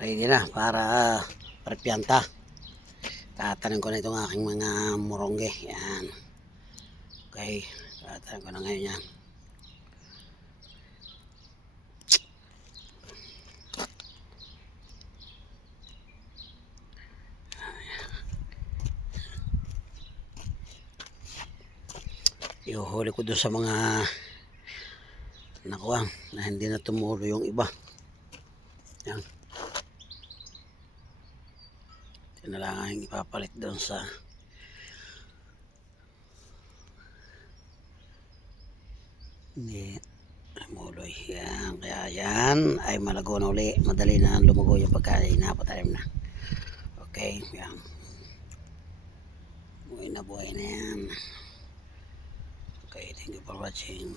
ready na para parpianta. Tatanim ko na itong aking mga morongge. Yan. Okay. Tatanim ko na ngayon yan. Ihuhuli ko doon sa mga nakuha na hindi na tumulo yung iba. Yan. Ito na lang ang ipapalit doon sa hindi tumuloy. Yan. Kaya yan ay malago na uli. Madali na lumugo yung pagkain na patalim na. Okay. Yan. Buhay na yan. Okay, thank you for watching.